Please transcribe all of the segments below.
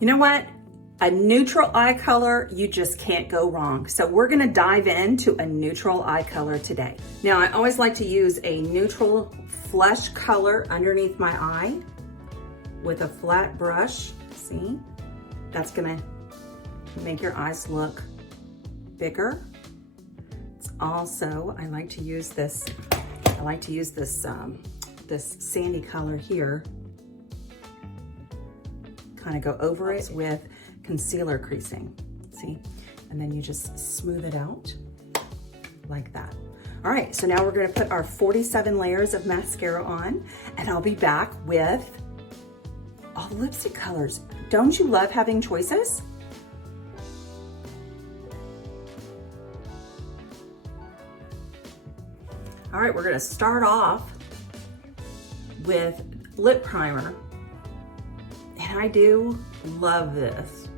You know what? A neutral eye color, you just can't go wrong. So we're gonna dive into a neutral eye color today. Now, I always like to use a neutral flesh color underneath my eye with a flat brush. See? That's gonna make your eyes look bigger. It's also, I like to use this this sandy color here. Kind of go over it with concealer creasing, see? And then you just smooth it out like that. All right, so now we're gonna put our 47 layers of mascara on, and I'll be back with all the lipstick colors. Don't you love having choices? All right, we're gonna start off with lip primer. And I do love this.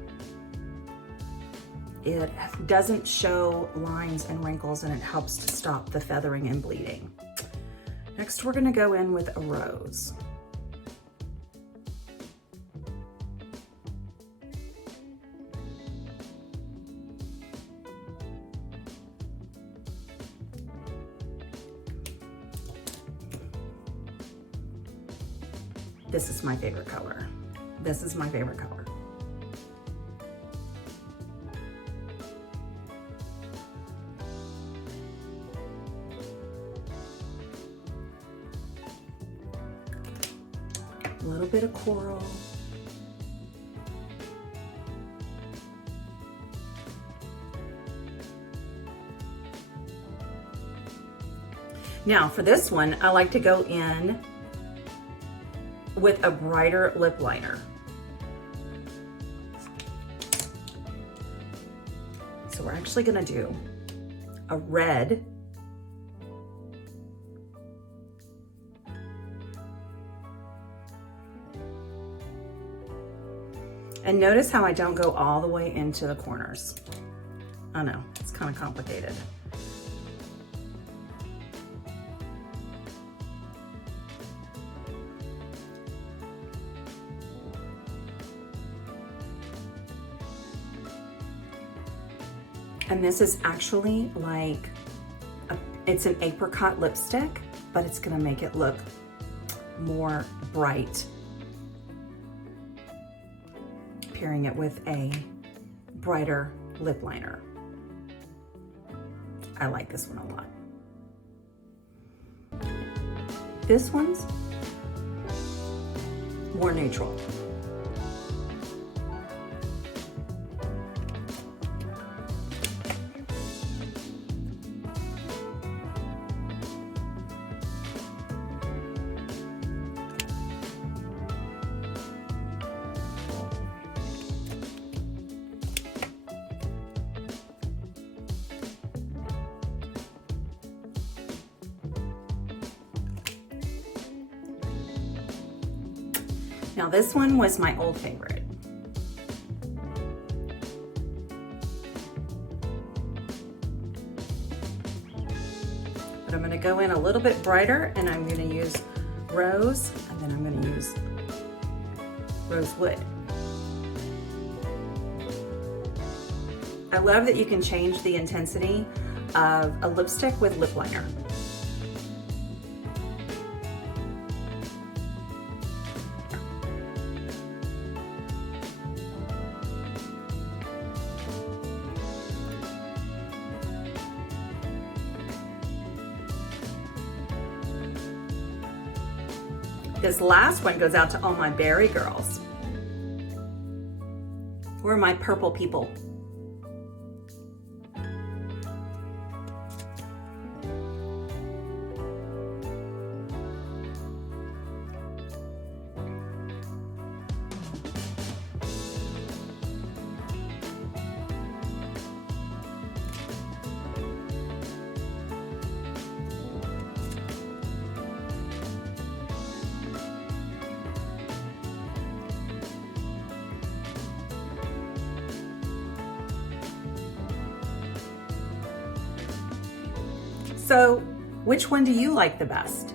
It doesn't show lines and wrinkles, and it helps to stop the feathering and bleeding. Next, we're gonna go in with a rose. This is my favorite color. This is my favorite color. A little bit of coral. Now for this one, I like to go in with a brighter lip liner. So we're actually gonna do a red and notice how I don't go all the way into the corners. I know, it's kind of complicated. And this is actually like, it's an apricot lipstick, but it's gonna make it look more bright. Pairing it with a brighter lip liner. I like this one a lot. This one's more neutral. Now this one was my old favorite. But I'm gonna go in a little bit brighter, and I'm gonna use rose, and then I'm gonna use rosewood. I love that you can change the intensity of a lipstick with lip liner. This last one goes out to all my berry girls. Where are my purple people? So, which one do you like the best?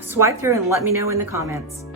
Swipe through and let me know in the comments.